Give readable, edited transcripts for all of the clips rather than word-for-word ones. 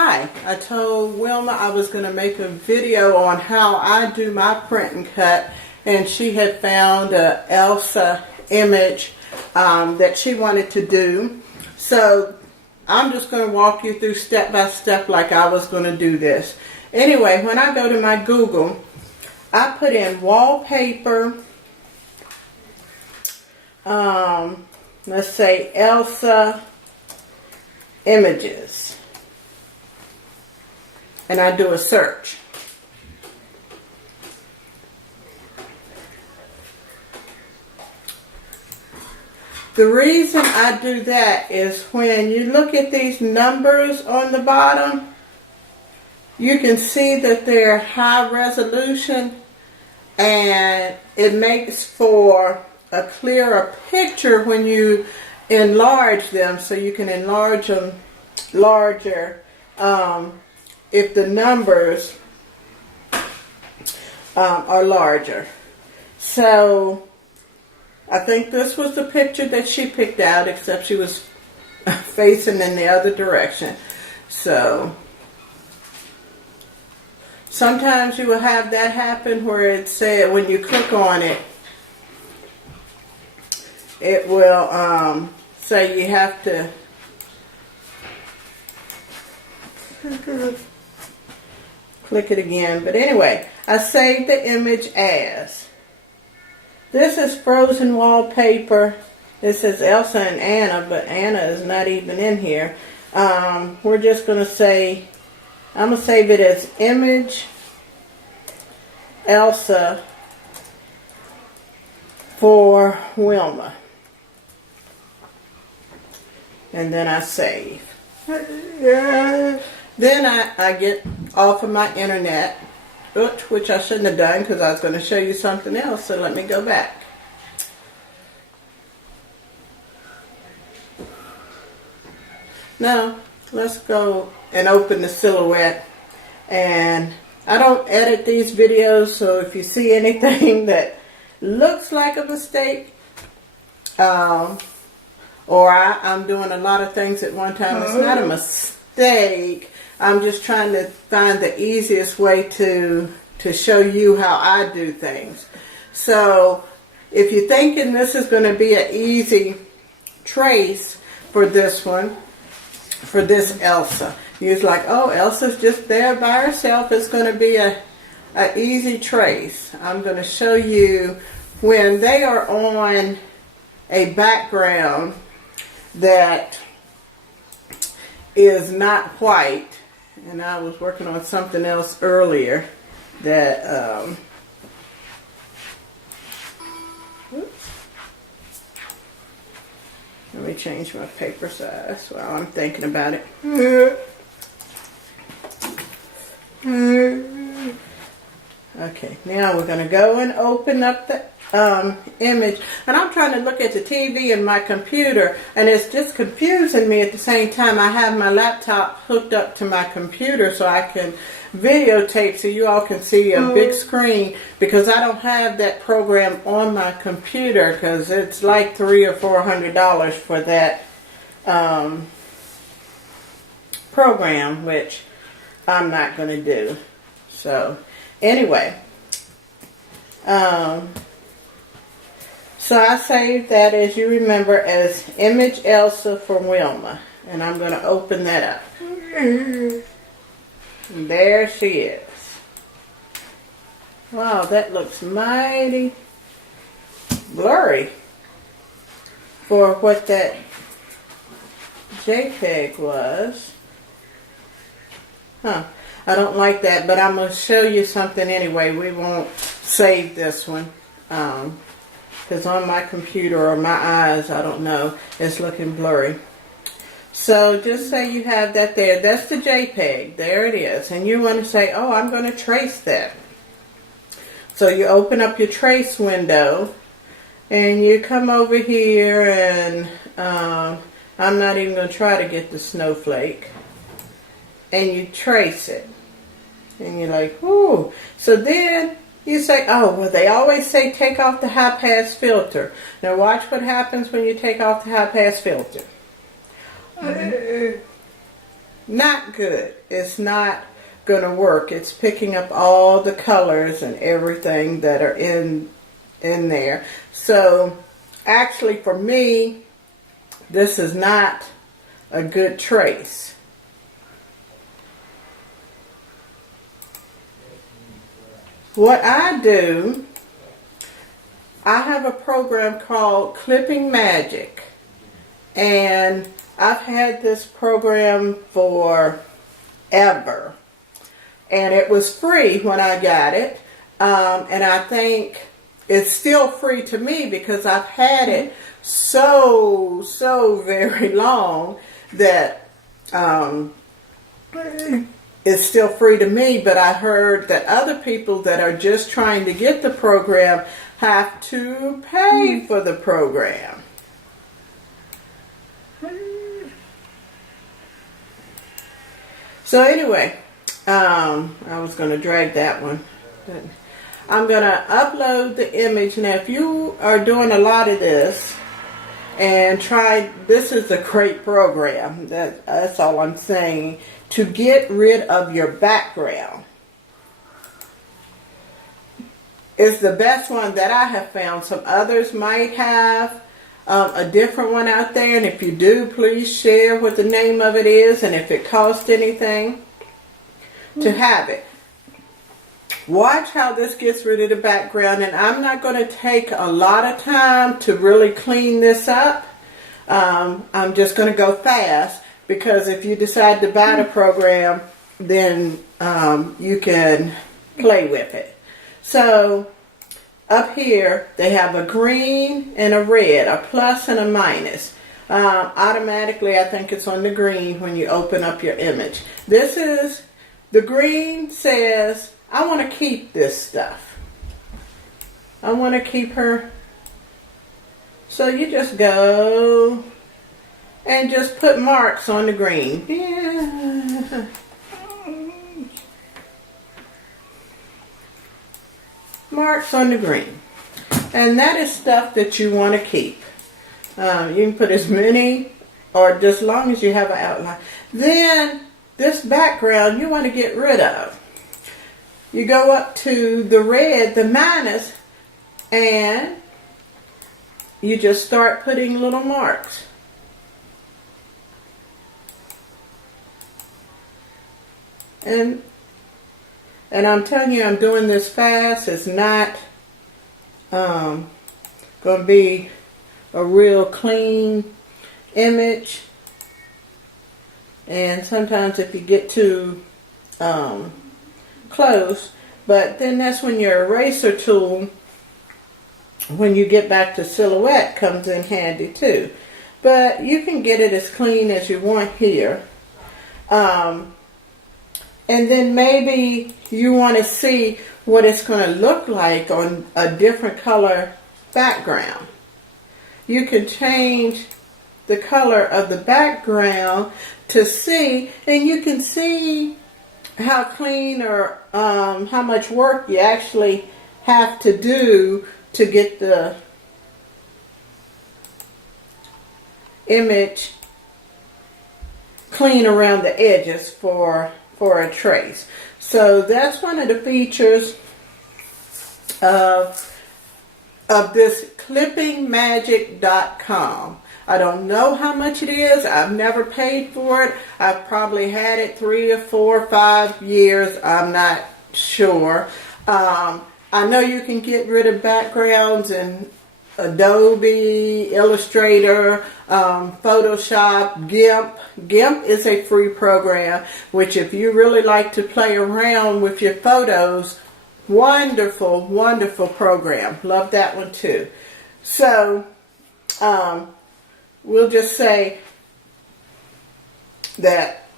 Hi, I told Wilma I was going to make a video on how I do my print and cut, and she had found a Elsa image that she wanted to do. So I'm just going to walk you through step by step like I was going to do this. Anyway, when I go to my Google, I put in wallpaper, let's say Elsa images, and I do a search. The reason I do that is when you look at these numbers on the bottom, you can see that they're high resolution, and it makes for a clearer picture when you enlarge them, so you can enlarge them larger if the numbers are larger. So I think this was the picture that she picked out, except she was facing in the other direction. So sometimes you will have that happen where it said when you click on it, it will say you have to click it again. But anyway, I saved the image as. This is frozen wallpaper. This is Elsa and Anna, but Anna is not even in here. We're just going to say, I'm going to save it as image Elsa for Wilma. And then I save. Then I get off of my internet, which I shouldn't have done because I was going to show you something else, so let me go back. Now, let's go and open the silhouette. And I don't edit these videos, so if you see anything that looks like a mistake, or I'm doing a lot of things at one time, it's not a mistake. I'm just trying to find the easiest way to show you how I do things. So if you're thinking this is going to be an easy trace for this one, for this Elsa, you're like, oh, Elsa's just there by herself, it's going to be an easy trace. I'm going to show you when they are on a background that is not white. And I was working on something else earlier that, let me change my paper size while I'm thinking about it. Okay, now we're going to go and open up the image. And I'm trying to look at the TV and my computer, and it's just confusing me at the same time. I have my laptop hooked up to my computer so I can videotape so you all can see a big screen, because I don't have that program on my computer because it's like $300 or $400 for that program, which I'm not going to do. So anyway, so I saved that, as you remember, as image Elsa for Wilma. And I'm going to open that up. And there she is. Wow, that looks mighty blurry for what that JPEG was. Huh. I don't like that, but I'm going to show you something anyway. We won't save this one. Because on my computer or my eyes, I don't know, it's looking blurry. So just say you have that there. That's the JPEG. There it is. And you want to say, oh, I'm going to trace that. So you open up your trace window, and you come over here, and I'm not even going to try to get the snowflake. And you trace it. And you're like, ooh. So then you say, oh, well, they always say take off the high pass filter. Now watch what happens when you take off the high pass filter. not good. It's not going to work. It's picking up all the colors and everything that are in there. So actually for me, this is not a good trace. What I do, I have a program called Clipping Magic, and I've had this program for ever, and it was free when I got it, and I think it's still free to me because I've had it so very long that it's still free to me. But I heard that other people that are just trying to get the program have to pay for the program. So anyway, I was going to drag that one. I'm going to upload the image. Now if you are doing a lot of this and this is a great program. That's all I'm saying. To get rid of your background. It's the best one that I have found. Some others might have a different one out there, and if you do, please share what the name of it is and if it costs anything to have it. Watch how this gets rid of the background, and I'm not going to take a lot of time to really clean this up. I'm just going to go fast, because if you decide to buy the program, then you can play with it. So up here they have a green and a red, a plus and a minus. Automatically I think it's on the green when you open up your image. This is, the green says, I want to keep this stuff. I want to keep her. So you just go and just put marks on the green. Yeah. Marks on the green. And that is stuff that you want to keep. You can put as many or just as long as you have an outline. Then this background you want to get rid of. You go up to the red, the minus, and you just start putting little marks. And I'm telling you, I'm doing this fast. It's not going to be a real clean image. And sometimes if you get too close, but then that's when your eraser tool, when you get back to silhouette, comes in handy too. But you can get it as clean as you want here. And then maybe you want to see what it's going to look like on a different color background. You can change the color of the background to see, and you can see how clean or how much work you actually have to do to get the image clean around the edges for a trace. So that's one of the features of this clippingmagic.com. I don't know how much it is. I've never paid for it. I've probably had it 3 or 4 or 5 years. I'm not sure. I know you can get rid of backgrounds in Adobe, Illustrator, Photoshop, GIMP. GIMP is a free program, which if you really like to play around with your photos, wonderful, wonderful program. Love that one too. So, we'll just say that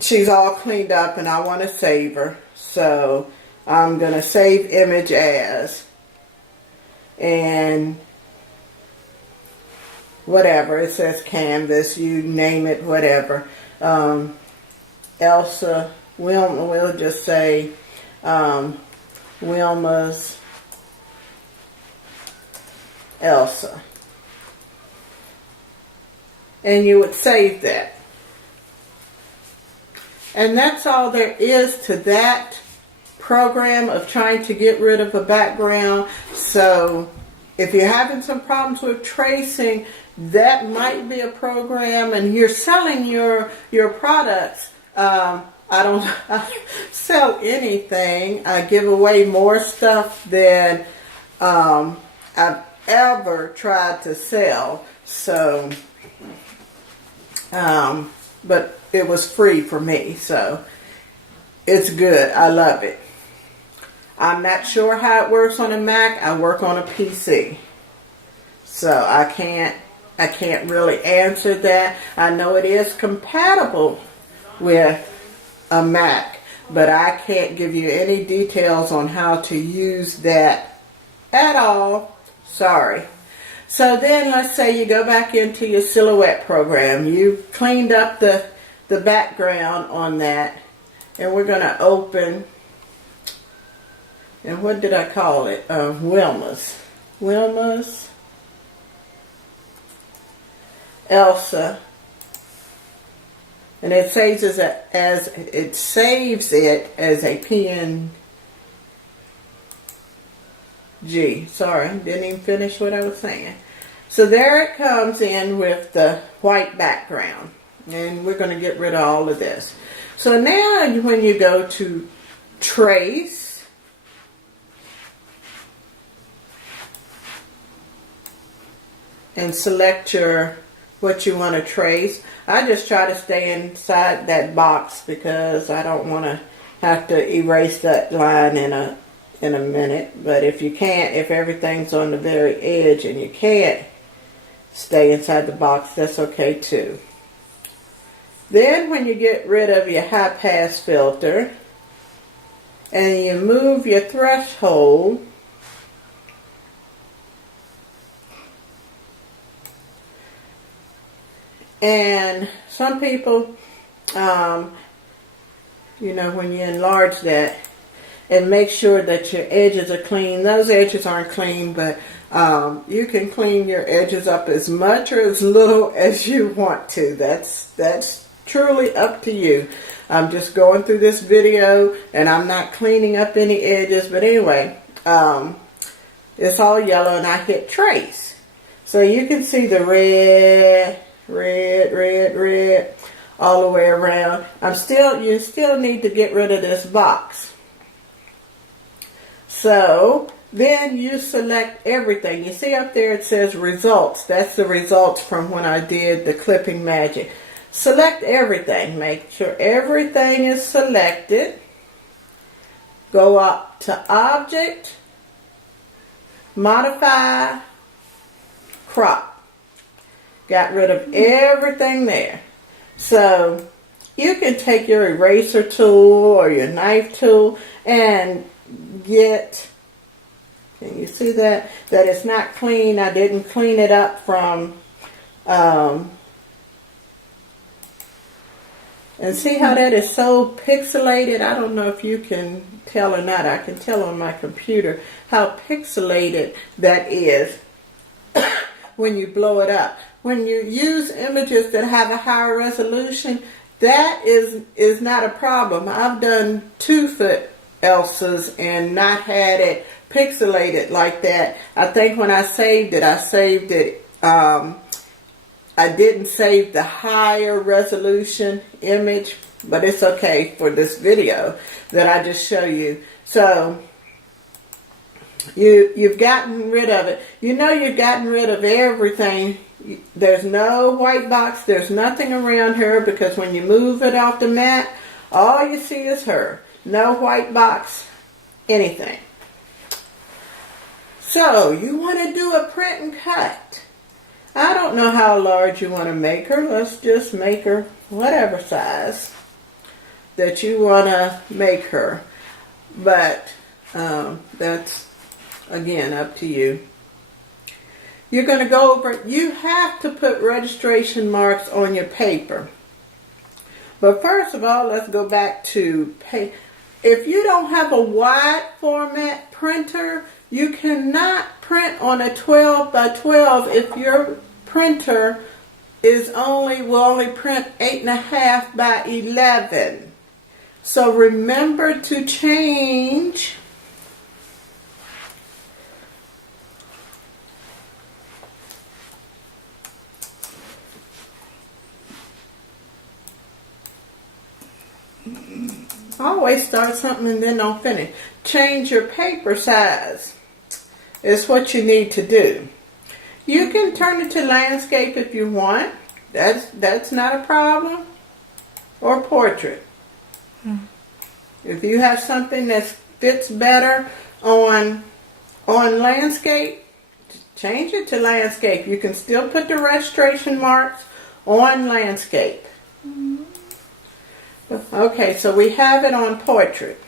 she's all cleaned up and I want to save her. So, I'm going to save image as, and whatever, it says canvas, you name it, whatever. Elsa, Wilma, we'll just say Wilma's Elsa. And you would save that. And that's all there is to that program of trying to get rid of a background. So if you're having some problems with tracing, that might be a program, and you're selling your products. I don't sell anything. I give away more stuff than I've ever tried to sell. So, but it was free for me, so it's good. I love it. I'm not sure how it works on a Mac. I work on a PC, so I can't really answer that. I know it is compatible with a Mac, but I can't give you any details on how to use that at all. Sorry. So then let's say you go back into your Silhouette program. You've cleaned up the background on that, and we're going to open, and what did I call it? Wilma's Elsa, and it saves it as a PNG. Sorry, didn't even finish what I was saying. So there it comes in with the white background, and we're going to get rid of all of this. So now when you go to trace, and select what you want to trace. I just try to stay inside that box because I don't want to have to erase that line in a minute. But if you can't, if everything's on the very edge and you can't stay inside the box, that's okay too. Then when you get rid of your high pass filter and you move your threshold, and some people, when you enlarge that and make sure that your edges are clean. Those edges aren't clean, but you can clean your edges up as much or as little as you want to. That's truly up to you. I'm just going through this video and I'm not cleaning up any edges, but anyway, it's all yellow and I hit trace. So you can see the red all the way around. You still need to get rid of this box. So then you select everything. You see up there it says results. That's the results from when I did the clipping magic. Select everything. Make sure everything is selected. Go up to object, modify, crop. Got rid of everything there. So you can take your eraser tool or your knife tool and get, can you see that it's not clean? I didn't clean it up from, and see how that is so pixelated? I don't know if you can tell or not. I can tell on my computer how pixelated that is when you blow it up. When you use images that have a higher resolution, that is not a problem. I've done 2-foot Elsas and not had it pixelated like that. I think when I saved it, I didn't save the higher resolution image, but it's okay for this video that I just show you. So you've gotten rid of it. You've gotten rid of everything. There's no white box. There's nothing around her because when you move it off the mat, all you see is her. No white box, anything. So you want to do a print and cut. I don't know how large you want to make her. Let's just make her whatever size that you want to make her. But that's, again, up to you. You're going to go over, you have to put registration marks on your paper. But first of all, let's go back to paper. If you don't have a wide format printer, you cannot print on a 12 by 12 if your printer will only print 8.5 by 11. So remember to change always start something and then don't finish. Change your paper size is what you need to do. You can turn it to landscape if you want. That's not a problem. Or portrait. If you have something that fits better on landscape, change it to landscape. You can still put the registration marks on landscape. Okay, so we have it on portrait.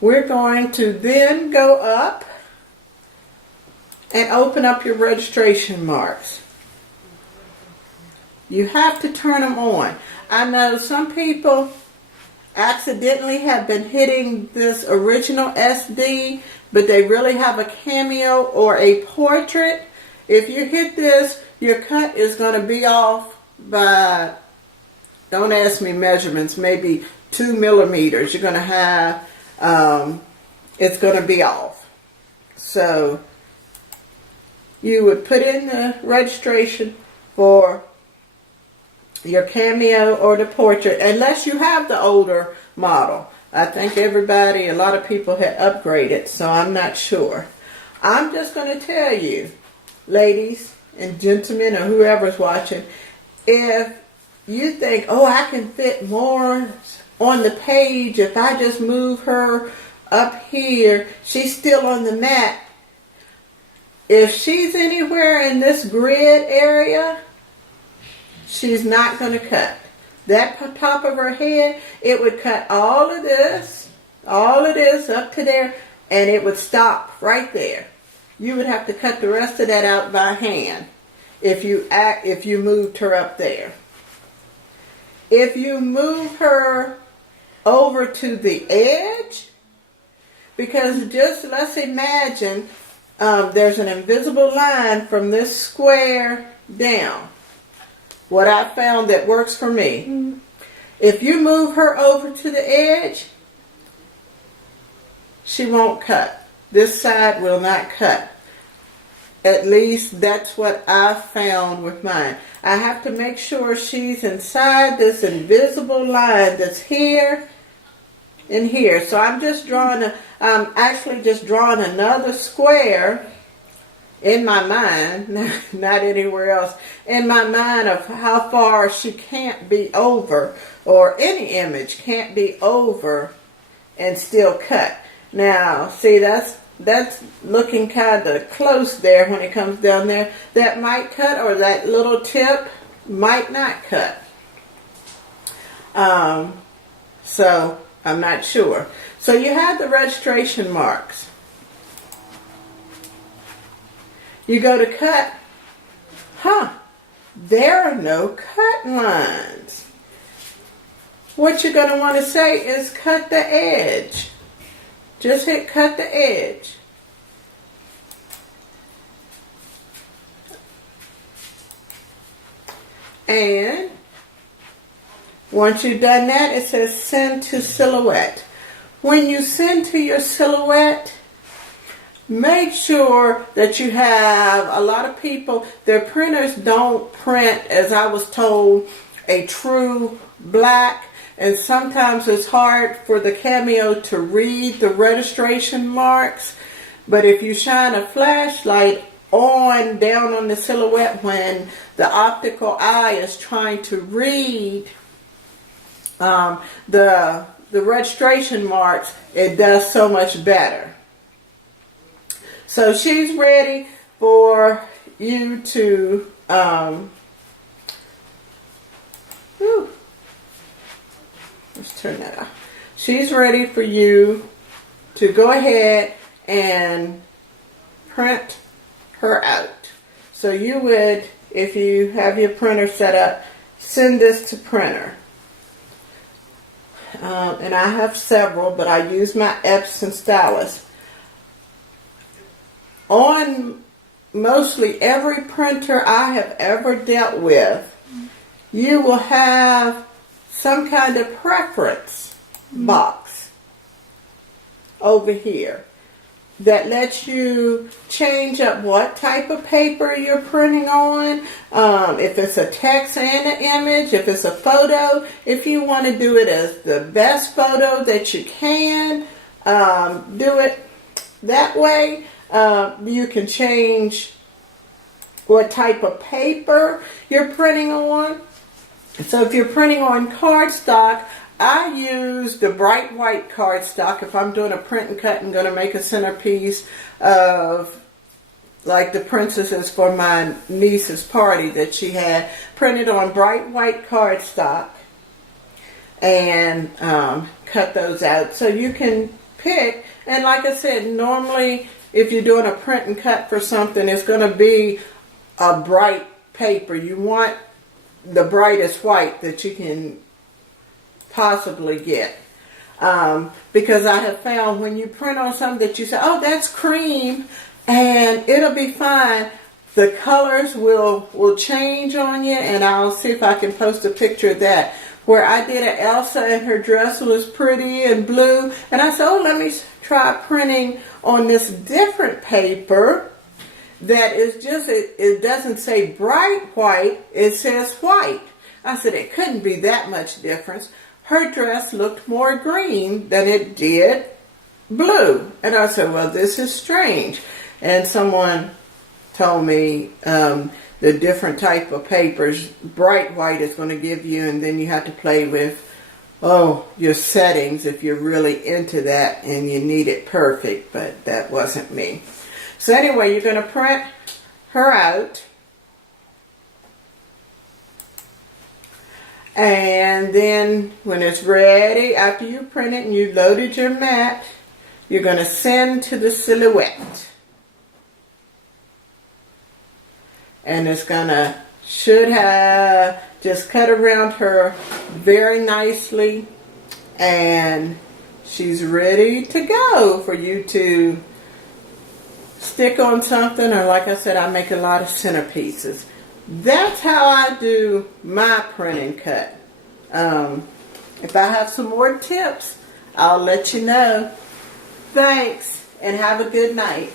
We're going to then go up and open up your registration marks. You have to turn them on. I know some people accidentally have been hitting this original SD, but they really have a cameo or a portrait. If you hit this, your cut is going to be off by, don't ask me measurements, maybe 2 millimeters. You're going to have, it's going to be off. So you would put in the registration for your cameo or the portrait, unless you have the older model. I think a lot of people had upgraded, so I'm not sure. I'm just going to tell you, ladies and gentlemen, or whoever's watching, if you think, oh, I can fit more on the page if I just move her up here, she's still on the mat. If she's anywhere in this grid area, she's not going to cut. That top of her head, it would cut all of this up to there, and it would stop right there. You would have to cut the rest of that out by hand if you moved her up there. If you move her over to the edge, because just let's imagine there's an invisible line from this square down. What I found that works for me. If you move her over to the edge, she won't cut. This side will not cut. At least that's what I found with mine. I have to make sure she's inside this invisible line that's here and here. So I'm actually just drawing another square in my mind, not anywhere else, in my mind of how far she can't be over, or any image can't be over and still cut. Now, see, that's looking kind of close there when it comes down there. That might cut, or that little tip might not cut. So, I'm not sure. So you have the registration marks. You go to cut. There are no cut lines. What you're going to want to say is cut the edge. Just hit cut the edge. And once you've done that, it says send to silhouette. When you send to your silhouette, make sure that you have, a lot of people, their printers don't print, as I was told, a true black. And sometimes it's hard for the cameo to read the registration marks. But if you shine a flashlight down on the silhouette when the optical eye is trying to read the registration marks, it does so much better. So she's ready for you to let's turn that off. She's ready for you to go ahead and print her out. So you would, if you have your printer set up, send this to printer. And I have several, but I use my Epson stylus. On mostly every printer I have ever dealt with, you will have some kind of preference box over here that lets you change up what type of paper you're printing on, if it's a text and an image, if it's a photo, if you want to do it as the best photo that you can, do it that way. You can change what type of paper you're printing on. So if you're printing on cardstock, I use the bright white cardstock. If I'm doing a print and cut and going to make a centerpiece of like the princesses for my niece's party that she had, printed on bright white cardstock and cut those out. So you can pick, and like I said, normally if you're doing a print and cut for something, it's going to be a bright paper. You want the brightest white that you can possibly get, because I have found when you print on something that you say, oh, that's cream, and it'll be fine, the colors will change on you. And I'll see if I can post a picture of that, where I did an Elsa and her dress was pretty and blue, and I said, oh, let me try printing on this different paper that is just, it doesn't say bright white, it says white. I said it couldn't be that much difference. Her dress looked more green than it did blue. And I said, well, this is strange. And someone told me the different type of papers, bright white is going to give you, and then you have to play with, your settings if you're really into that and you need it perfect, but that wasn't me. So anyway, you're going to print her out. And then when it's ready, after you print it and you loaded your mat, you're going to send to the silhouette. And it's going to, should have just cut around her very nicely. And she's ready to go for you to stick on something, or like I said, I make a lot of centerpieces. That's how I do my print and cut. If I have some more tips, I'll let you know. Thanks, and have a good night.